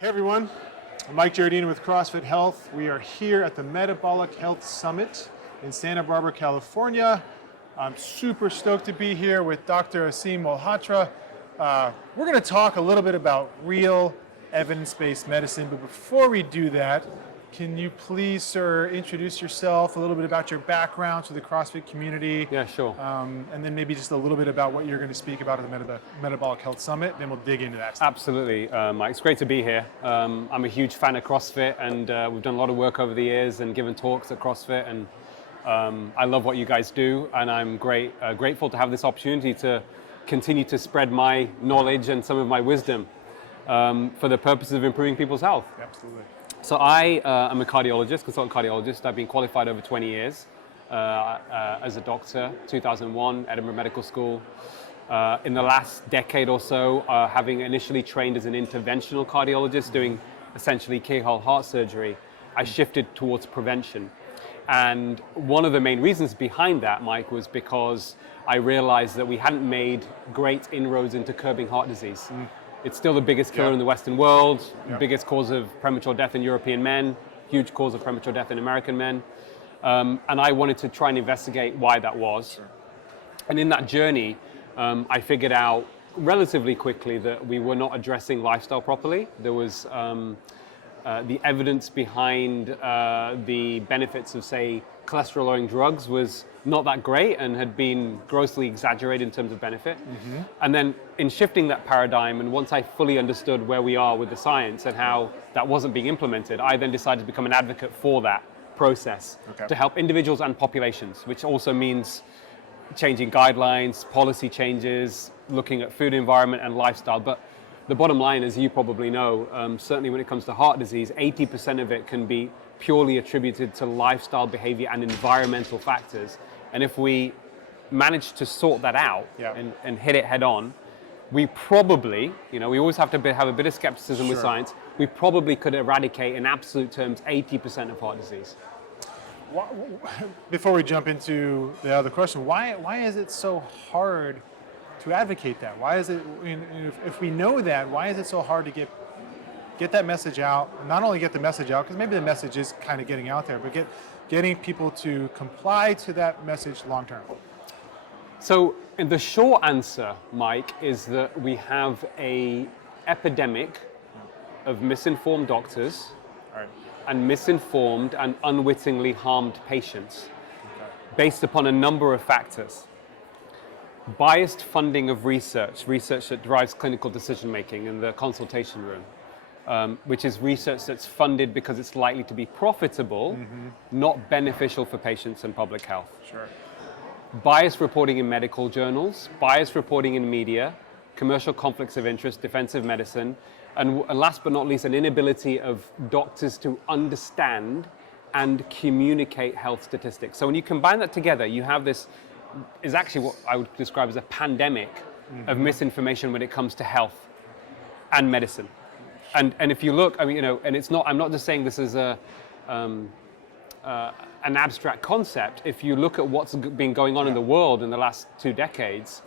Hey everyone, I'm Mike Giardino with Crossfit Health. We are here at the Metabolic Health Summit in Santa Barbara, California. I'm super stoked to be here with Dr. Aseem Malhotra. We're going to talk a little bit about real evidence-based medicine, but before we do that, can you please, sir, introduce yourself, a little bit about your background to the CrossFit community? Yeah, sure. And then maybe just a little bit about what you're going to speak about at the Metabolic Health Summit, then we'll dig into that stuff. Absolutely, Mike. It's great to be here. I'm a huge fan of CrossFit, and we've done a lot of work over the years and given talks at CrossFit, and I love what you guys do, and I'm grateful to have this opportunity to continue to spread my knowledge and some of my wisdom for the purposes of improving people's health. Absolutely. So I am a cardiologist, consultant cardiologist. I've been qualified over 20 years as a doctor, 2001, Edinburgh Medical School. In the last decade or so, having initially trained as an interventional cardiologist, doing essentially keyhole heart surgery, I shifted towards prevention. And one of the main reasons behind that, Mike, was because I realized that we hadn't made great inroads into curbing heart disease. It's still the biggest killer in the Western world, biggest cause of premature death in European men, huge cause of premature death in American men. And I wanted to try and investigate why that was. Sure. And in that journey, I figured out relatively quickly that we were not addressing lifestyle properly. There was the evidence behind the benefits of, say, cholesterol-lowering drugs was not that great and had been grossly exaggerated in terms of benefit. And then in shifting that paradigm, and once I fully understood where we are with the science and how that wasn't being implemented, I then decided to become an advocate for that process to help individuals and populations, which also means changing guidelines, policy changes, looking at food environment and lifestyle. But the bottom line, as you probably know, certainly when it comes to heart disease, 80% of it can be purely attributed to lifestyle behavior and environmental factors. And if we manage to sort that out and hit it head on, we probably, we always have to have a bit of skepticism with science, we probably could eradicate in absolute terms 80% of heart disease. Before we jump into the other question, why is it so hard to advocate that? Why is it, if we know that, why is it so hard to get that message out? Not only get the message out, because maybe the message is kind of getting out there, but getting people to comply to that message long term. So the short answer, Mike, is that we have an epidemic of misinformed doctors and misinformed and unwittingly harmed patients based upon a number of factors. Biased funding of research that drives clinical decision making in the consultation room, which is research that's funded because it's likely to be profitable, not beneficial for patients and public health. Biased reporting in medical journals, biased reporting in media, commercial conflicts of interest, defensive medicine, and last but not least, an inability of doctors to understand and communicate health statistics. So when you combine that together, you have this is actually what I would describe as a pandemic of misinformation when it comes to health and medicine. And if you look, and it's not, I'm not just saying this is an abstract concept. If you look at what's been going on in the world in the last 2 decades,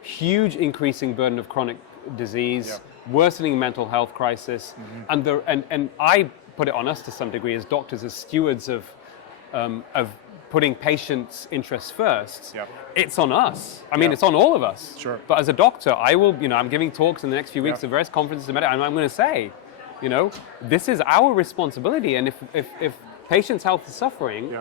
huge increasing burden of chronic disease, worsening mental health crisis, and I put it on us to some degree as doctors, as stewards of putting patients' interests first. It's on us. I mean, it's on all of us. But as a doctor, I will, I'm giving talks in the next few weeks at various conferences, and I'm going to say, this is our responsibility. And if patients' health is suffering,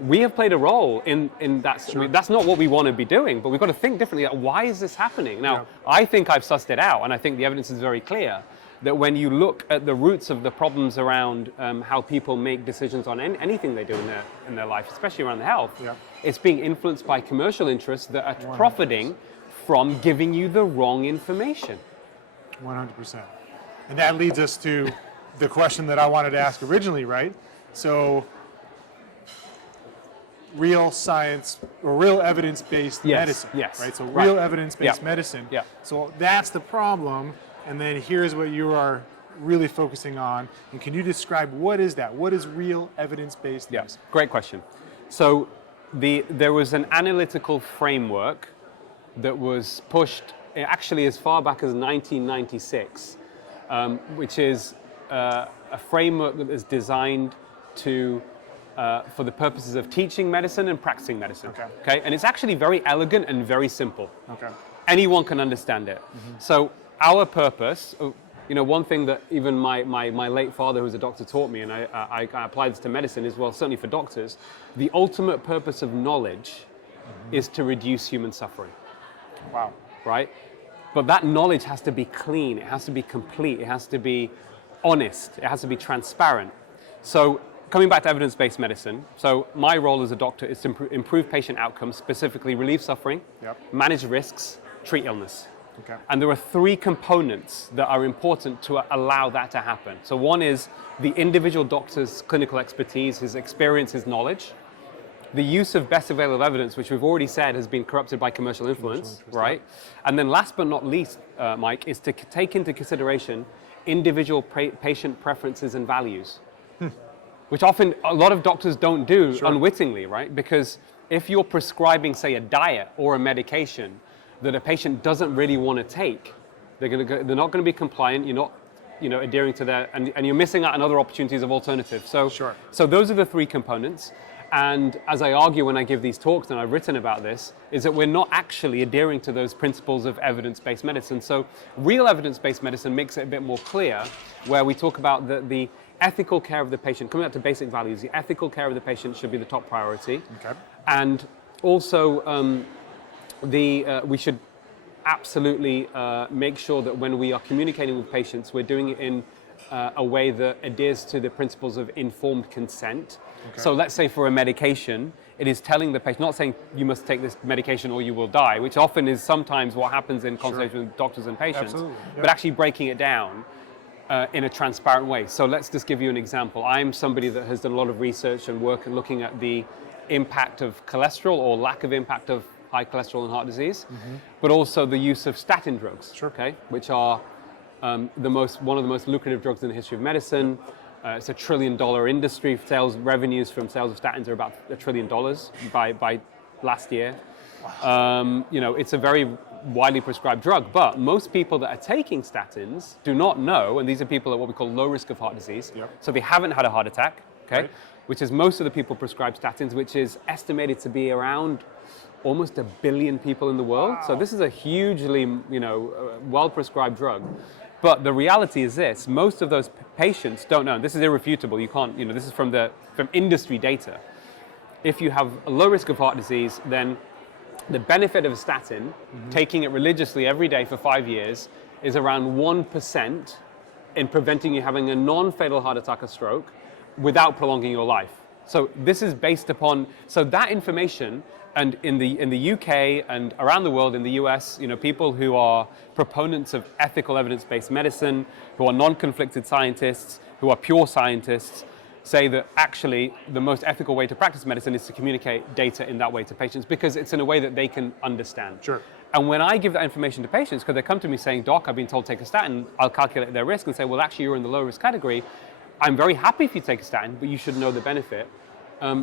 we have played a role in that. I mean, that's not what we want to be doing, but we've got to think differently. Why is this happening? Now, I think I've sussed it out, and I think the evidence is very clear that when you look at the roots of the problems around how people make decisions on anything they do in their life, especially around the health, it's being influenced by commercial interests that are profiting from giving you the wrong information. 100%. And that leads us to the question that I wanted to ask originally, right? So, real science or real evidence-based medicine, right? So real evidence-based medicine. So that's the problem. And then here's what you are really focusing on. And can you describe what is that? What is real evidence-based medicine? Great question. So there was an analytical framework that was pushed actually as far back as 1996 which is a framework that is designed to for the purposes of teaching medicine and practicing medicine. Okay? And it's actually very elegant and very simple. Okay. Anyone can understand it. So our purpose, one thing that even my late father, who was a doctor, taught me, and I applied this to medicine as well, certainly for doctors, the ultimate purpose of knowledge is to reduce human suffering. Wow. Right? But that knowledge has to be clean, it has to be complete, it has to be honest, it has to be transparent. So coming back to evidence-based medicine, so my role as a doctor is to improve patient outcomes, specifically relieve suffering, manage risks, treat illness. Okay. And there are three components that are important to allow that to happen. So one is the individual doctor's clinical expertise, his experience, his knowledge. The use of best available evidence, which we've already said has been corrupted by commercial influence, right? And then last but not least, Mike, is to take into consideration individual patient preferences and values, which often a lot of doctors don't do unwittingly, right? Because if you're prescribing, say, a diet or a medication that a patient doesn't really want to take, they're not going to be compliant. You're not, adhering to that, and you're missing out on other opportunities of alternatives. So those are the three components. And as I argue when I give these talks, and I've written about this, is that we're not actually adhering to those principles of evidence-based medicine. So real evidence-based medicine makes it a bit more clear, where we talk about the ethical care of the patient, coming up to basic values. The ethical care of the patient should be the top priority. Okay. And also, we should absolutely make sure that when we are communicating with patients, we're doing it in a way that adheres to the principles of informed consent. Okay. So let's say for a medication, it is telling the patient, not saying you must take this medication or you will die, which often is sometimes what happens in consultation with doctors and patients, but actually breaking it down in a transparent way. So let's just give you an example. I'm somebody that has done a lot of research and work and looking at the impact of cholesterol or lack of impact of high cholesterol and heart disease, but also the use of statin drugs, which are one of the most lucrative drugs in the history of medicine. It's $1 trillion industry. Sales revenues from sales of statins are about $1 trillion by last year. It's a very widely prescribed drug, but most people that are taking statins do not know, and these are people at what we call low risk of heart disease, so they haven't had a heart attack, which is most of the people prescribed statins, which is estimated to be around almost 1 billion people in the world. Wow. So this is a hugely, well-prescribed drug. But the reality is this: most of those patients don't know. And this is irrefutable. You can't, this is from industry data. If you have a low risk of heart disease, then the benefit of a statin, taking it religiously every day for 5 years, is around 1% in preventing you having a non-fatal heart attack or stroke without prolonging your life. So this is based upon, so that information, and in the UK and around the world, in the US, people who are proponents of ethical evidence-based medicine, who are non-conflicted scientists, who are pure scientists, say that actually the most ethical way to practice medicine is to communicate data in that way to patients, because it's in a way that they can understand. Sure. And when I give that information to patients, because they come to me saying, "Doc, I've been told to take a statin," I'll calculate their risk and say, "Well, actually, you're in the low risk category. I'm very happy if you take a statin, but you should know the benefit."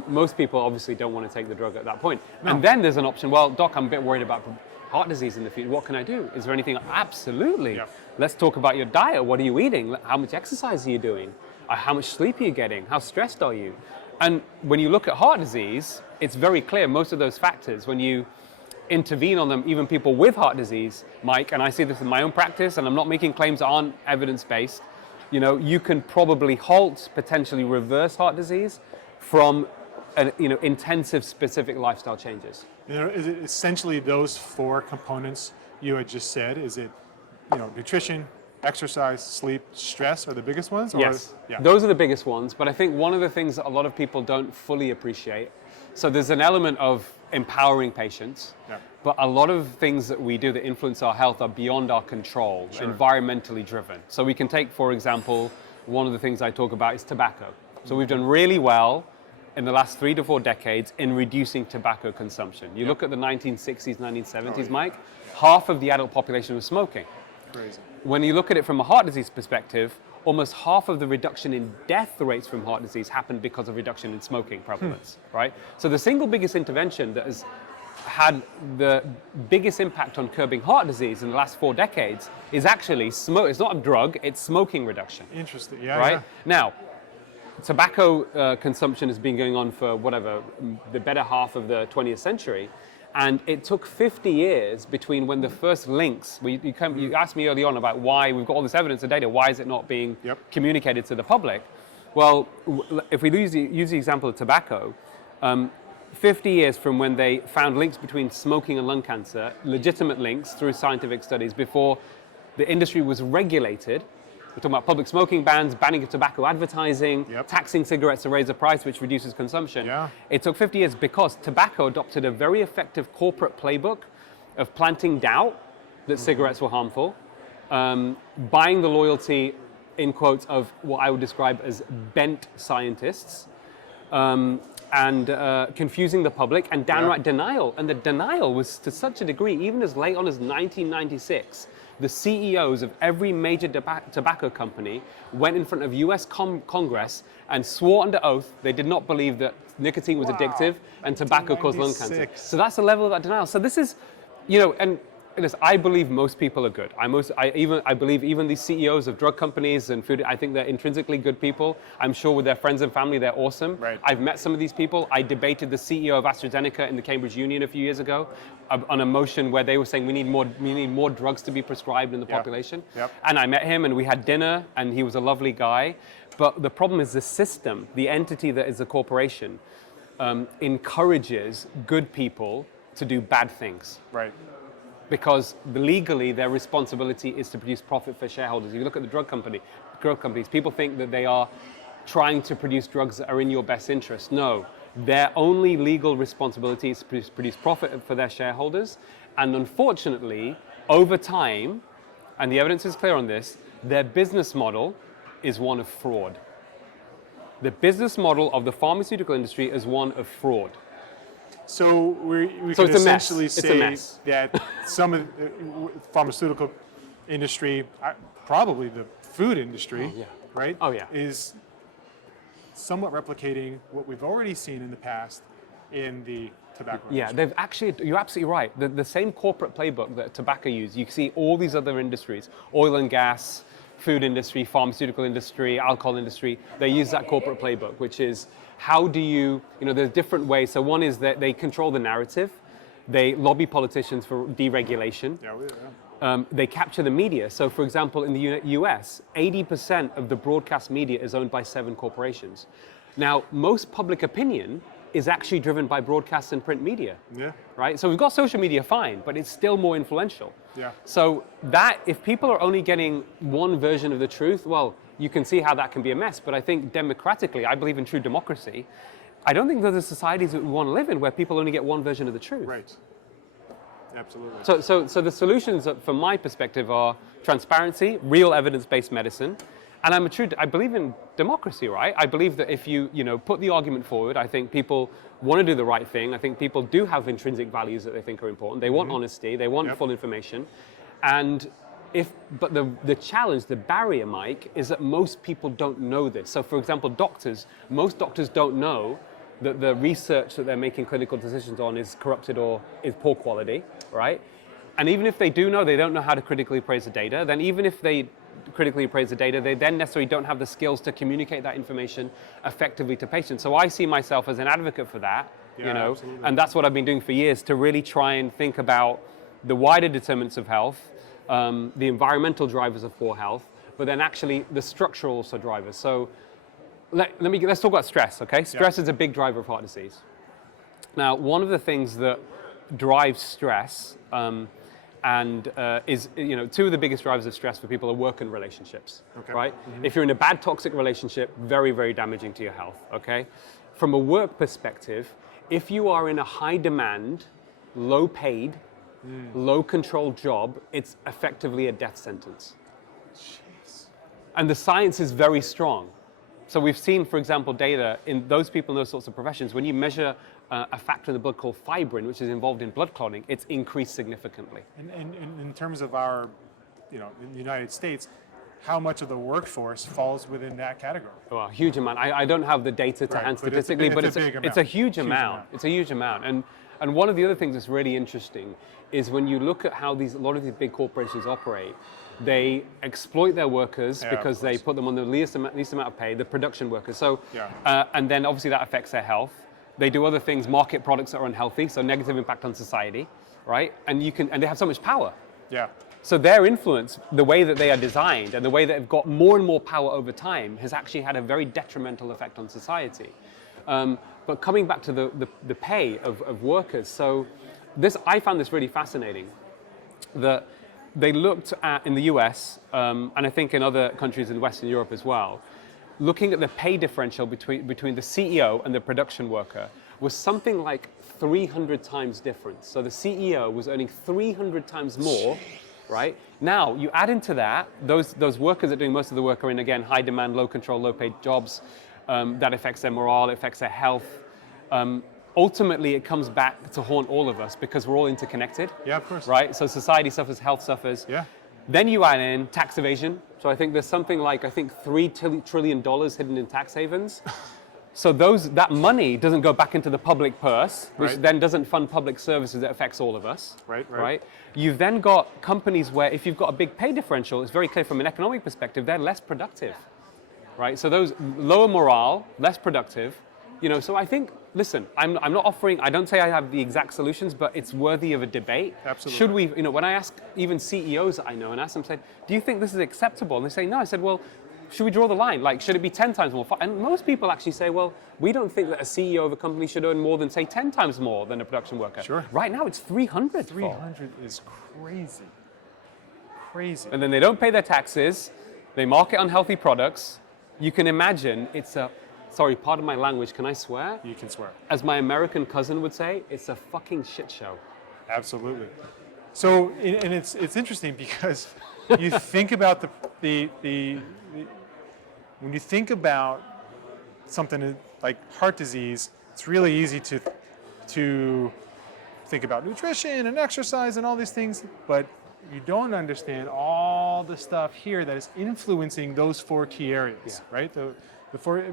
Most people obviously don't want to take the drug at that point. No. And then there's an option, well, Doc, I'm a bit worried about heart disease in the future. What can I do? Is there anything? Absolutely. Yeah. Let's talk about your diet. What are you eating? How much exercise are you doing? How much sleep are you getting? How stressed are you? And when you look at heart disease, it's very clear most of those factors, when you intervene on them, even people with heart disease, Mike, and I see this in my own practice, and I'm not making claims that aren't evidence-based, you can probably halt, potentially reverse heart disease from intensive specific lifestyle changes. Is it essentially those 4 components you had just said? Is it nutrition, exercise, sleep, stress are the biggest ones? Or yes, those are the biggest ones. But I think one of the things that a lot of people don't fully appreciate, so there's an element of empowering patients, but a lot of things that we do that influence our health are beyond our control, environmentally driven. So we can take, for example, one of the things I talk about is tobacco. So we've done really well in the last 3 to 4 decades in reducing tobacco consumption. You look at the 1960s, 1970s, Mike, half of the adult population was smoking. Crazy. When you look at it from a heart disease perspective, almost half of the reduction in death rates from heart disease happened because of reduction in smoking prevalence, right? So the single biggest intervention that has had the biggest impact on curbing heart disease in the last 4 decades is actually smoke. It's not a drug, it's smoking reduction. Interesting, yeah. Right? Yeah. Now, tobacco consumption has been going on for the better half of the 20th century. And it took 50 years between when the first links, you asked me early on about why we've got all this evidence and data, why is it not being communicated to the public? Well, if we use the example of tobacco, 50 years from when they found links between smoking and lung cancer, legitimate links through scientific studies before the industry was regulated. We're talking about public smoking bans, banning of tobacco advertising, taxing cigarettes to raise the price, which reduces consumption. Yeah. It took 50 years because tobacco adopted a very effective corporate playbook of planting doubt that cigarettes were harmful, buying the loyalty, in quotes, of what I would describe as bent scientists, and confusing the public, and downright denial. And the denial was to such a degree, even as late on as 1996, the CEOs of every major tobacco company went in front of US Congress and swore under oath they did not believe that nicotine was addictive and tobacco caused lung cancer. So that's the level of that denial. So this is, and listen, I believe most people are good. I believe even these CEOs of drug companies and food, I think they're intrinsically good people. I'm sure with their friends and family, they're awesome. Right. I've met some of these people. I debated the CEO of AstraZeneca in the Cambridge Union a few years ago on a motion where they were saying we need more drugs to be prescribed in the population. And I met him and we had dinner and he was a lovely guy. But the problem is the system, the entity that is a corporation, encourages good people to do bad things. Right. Because legally their responsibility is to produce profit for shareholders. If you look at the drug companies, people think that they are trying to produce drugs that are in your best interest. No, their only legal responsibility is to produce profit for their shareholders. And unfortunately, over time, and the evidence is clear on this, their business model is one of fraud. The business model of the pharmaceutical industry is one of fraud. So we can essentially say that some of the pharmaceutical industry, probably the food industry, right? Oh yeah. Is somewhat replicating what we've already seen in the past in the tobacco industry. Yeah, they've actually, you're absolutely right. The same corporate playbook that tobacco used, you see all these other industries, oil and gas, food industry, pharmaceutical industry, alcohol industry, they use that corporate playbook, which is how do you, there's different ways. So one is that they control the narrative. They lobby politicians for deregulation. They capture the media. So for example, in the US, 80% of the broadcast media is owned by 7 corporations. Now, most public opinion is actually driven by broadcast and print media. Right? So we've got social media fine, but it's still more influential. So that, if people are only getting one version of the truth, well, you can see how that can be a mess. But I think democratically, I believe in true democracy. I don't think those are societies that we want to live in where people only get one version of the truth. Right. Absolutely. So the solutions, from my perspective, are transparency, real evidence-based medicine, and I believe in democracy, right? I believe that if you put the argument forward, I think people want to do the right thing. I think people do have intrinsic values that they think are important. They want honesty. They want full information, and but the challenge, the barrier, Mike, is that most people don't know this. So, for example, most doctors don't know that the research that they're making clinical decisions on is corrupted or is poor quality, right? And even if they do know, they don't know how to critically appraise the data. Then even if they critically appraise the data, they then necessarily don't have the skills to communicate that information effectively to patients. So I see myself as an advocate for that, absolutely. And that's what I've been doing for years, to really try and think about the wider determinants of health, the environmental drivers of poor health, but then actually the structural also drivers. So let's talk about stress, okay? Stress is a big driver of heart disease. Now, one of the things that drives stress is, two of the biggest drivers of stress for people are work and relationships, right? If you're in a bad toxic relationship, very, very damaging to your health, okay? From a work perspective, if you are in a high demand, low paid, low controlled job, it's effectively a death sentence. Jeez. And the science is very strong. So we've seen, for example, data in those people in those sorts of professions, when you measure a factor in the blood called fibrin, which is involved in blood clotting, it's increased significantly. And in terms of our, in the United States, how much of the workforce falls within that category. Well, a huge amount. I don't have the data to hand but it's a statistically, big- but it's a big it's a amount. huge Huge amount. amount. It's a huge amount. And one of the other things that's really interesting is when you look at how a lot of these big corporations operate, they exploit their workers Yeah, because of they course. put them on the least amount of pay, the production workers. So, Yeah. and then obviously that affects their health. They do other things, market products that are unhealthy, so negative impact on society, right? And they have so much power. Yeah. So their influence, the way that they are designed and the way that they've got more and more power over time has actually had a very detrimental effect on society. But coming back to the pay of workers, so I found this really fascinating, that they looked at, in the US, and I think in other countries in Western Europe as well, looking at the pay differential between the CEO and the production worker was something like 300 times difference. So the CEO was earning 300 times more, right? Now, you add into that, those workers that are doing most of the work are in, again, high demand, low control, low paid jobs. That affects their morale, it affects their health. Ultimately, it comes back to haunt all of us because we're all interconnected. Yeah, of course. Right? So society suffers, health suffers. Yeah. Then you add in tax evasion. So I think there's something like, $3 trillion hidden in tax havens. So that money doesn't go back into the public purse, which Right. then doesn't fund public services that affects all of us. Right. You've then got companies where if you've got a big pay differential, it's very clear from an economic perspective, they're less productive. Right? So those lower morale, less productive. So I think, listen, I'm not offering, I don't say I have the exact solutions, but it's worthy of a debate. Absolutely. Should we, when I ask even CEOs that I know and ask them, do you think this is acceptable? And they say, no. I said, well, should we draw the line? Like, should it be 10 times more? And most people actually say, well, we don't think that a CEO of a company should earn more than, say, 10 times more than a production worker. Sure. Right now, it's 300. 300 is crazy. Crazy. And then they don't pay their taxes. They market unhealthy products. You can imagine sorry, pardon my language, can I swear? You can swear. As my American cousin would say, it's a fucking shit show. Absolutely. So, and it's interesting because you think about the when you think about something like heart disease, it's really easy to think about nutrition and exercise and all these things, but you don't understand all the stuff here that is influencing those 4 key areas, right? The four,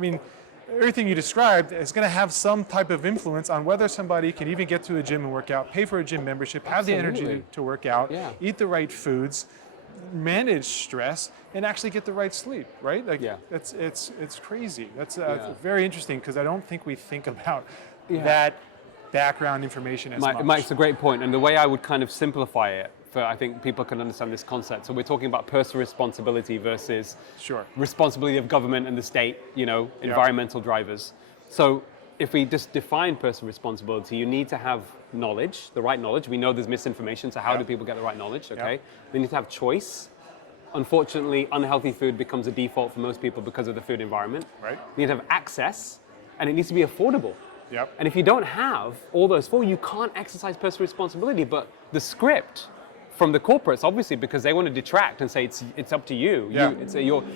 everything you described is going to have some type of influence on whether somebody can even get to a gym and work out, pay for a gym membership, have the energy Absolutely. to work out, Yeah. eat the right foods, manage stress, and actually get the right sleep, right? Like, Yeah. it's crazy. That's Yeah. very interesting because I don't think we think about Yeah. that background information as much. Mike, it's a great point, and the way I would kind of simplify it, I think people can understand this concept. So we're talking about personal responsibility versus Sure. responsibility of government and the state, environmental drivers. So if we just define personal responsibility, you need to have knowledge, the right knowledge. We know there's misinformation, so how do people get the right knowledge? Okay. We need to have choice. Unfortunately, unhealthy food becomes a default for most people because of the food environment. Right. We need to have access, and it needs to be affordable. Yep. And if you don't have all those 4, you can't exercise personal responsibility. But the script from the corporates, obviously, because they want to detract and say it's up to you. Yeah.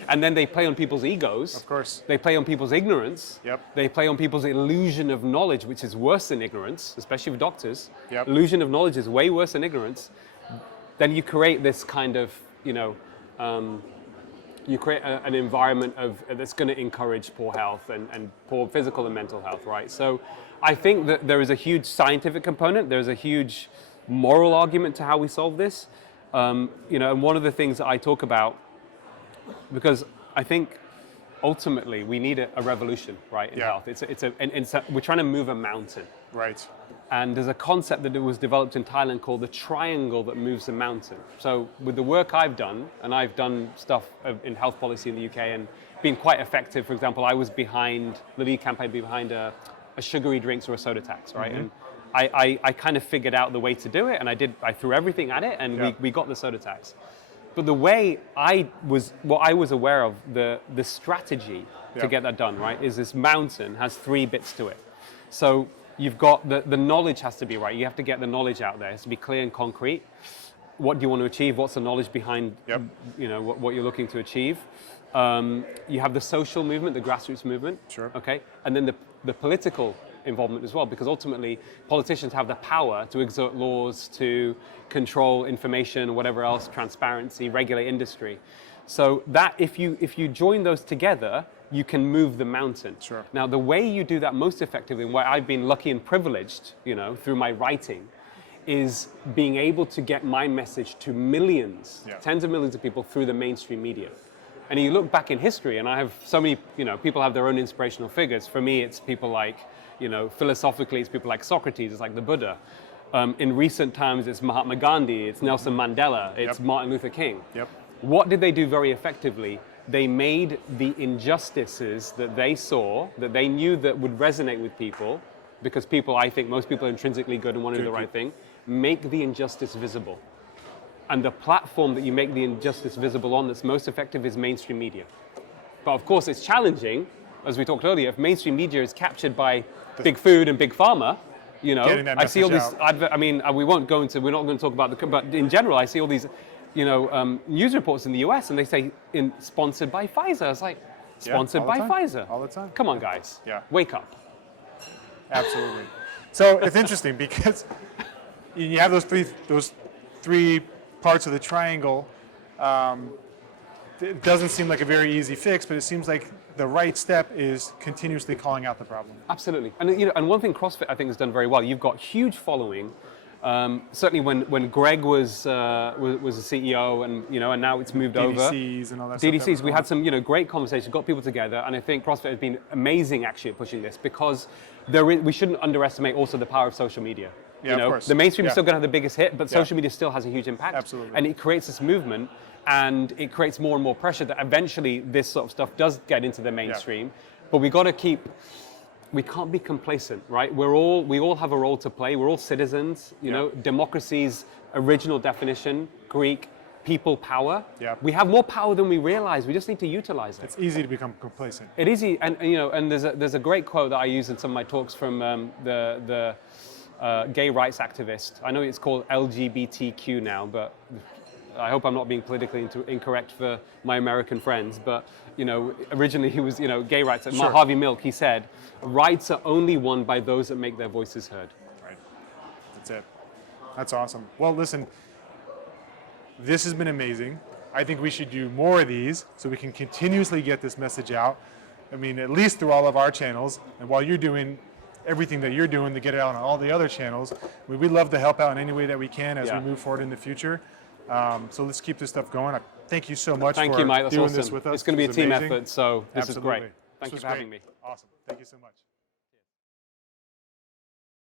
And then they play on people's egos. Of course. They play on people's ignorance. Yep. They play on people's illusion of knowledge, which is worse than ignorance, especially with doctors. Yep. Illusion of knowledge is way worse than ignorance. Then you create this kind of, you create an environment that's going to encourage poor health and poor physical and mental health, right? So I think that there is a huge scientific component. There's a huge moral argument to how we solve this. And one of the things that I talk about, because I think ultimately we need a revolution, right, in health. We're trying to move a mountain. Right. And there's a concept that was developed in Thailand called the triangle that moves the mountain. So with the work I've done, and I've done stuff in health policy in the UK and been quite effective. For example, I was behind, the lead campaign behind a sugary drinks or a soda tax, right? And I kind of figured out the way to do it, and I threw everything at it, and we got the soda tax. But the way what I was aware of, the strategy to get that done, right, is this mountain has 3 bits to it. So you've got the knowledge has to be right. You have to get the knowledge out there. It has to be clear and concrete. What do you want to achieve? What's the knowledge behind, what you're looking to achieve? You have the social movement, the grassroots movement. Sure. Okay. And then the political involvement as well, because ultimately politicians have the power to exert laws, to control information, whatever else, transparency, regulate industry. So that if you join those together, you can move the mountain. Sure. Now, the way you do that most effectively, and where I've been lucky and privileged, through my writing, is being able to get my message to millions, tens of millions of people through the mainstream media. And you look back in history, and I have so many, people have their own inspirational figures. For me, it's people like, philosophically, it's people like Socrates, it's like the Buddha. In recent times, it's Mahatma Gandhi, it's Nelson Mandela, it's Martin Luther King. Yep. What did they do very effectively? They made the injustices that they saw, that they knew that would resonate with people, because I think most people are intrinsically good and want to do the right thing, make the injustice visible. And the platform that you make the injustice visible on that's most effective is mainstream media. But of course, it's challenging, as we talked earlier, if mainstream media is captured by big food and big pharma, I see all these, we're not going to talk about but in general, I see all these, news reports in the US, and they say sponsored by Pfizer. It's like, sponsored by Pfizer. All the time. Come on, guys. Wake up. Absolutely. So it's interesting because you have those three parts of the triangle. It doesn't seem like a very easy fix, but it seems like the right step is continuously calling out the problem. Absolutely. And one thing CrossFit I think has done very well. You've got huge following. Certainly when Greg was a CEO, and now it's moved over. DDCs and all that DDCs, stuff. we had some great conversations, got people together, and I think CrossFit has been amazing actually at pushing this, because we shouldn't underestimate also the power of social media. Yeah, of course. The mainstream is still going to have the biggest hit, but social media still has a huge impact. Absolutely. And it creates this movement, and it creates more and more pressure that eventually this sort of stuff does get into the mainstream. But we can't be complacent, right? We all have a role to play. We're all citizens. Democracy's original definition, Greek, people power. Yeah. We have more power than we realize. We just need to utilize it. It's easy to become complacent. It is easy, and there's a great quote that I use in some of my talks from the gay rights activist. I know it's called LGBTQ now, but I hope I'm not being politically incorrect for my American friends. But originally he was gay rights. Sure. Harvey Milk, he said, rights are only won by those that make their voices heard. Right. That's it. That's awesome. Well, listen, this has been amazing. I think we should do more of these so we can continuously get this message out. I mean, at least through all of our channels. And while you're doing everything that you're doing to get it out on all the other channels, we'd love to help out in any way that we can as we move forward in the future. So let's keep this stuff going. Thank you so much for Mike. That's doing awesome. this with us. It's going to be a team amazing. effort, so this is Absolutely. great. Thank you for having me. Awesome. Thank you so much.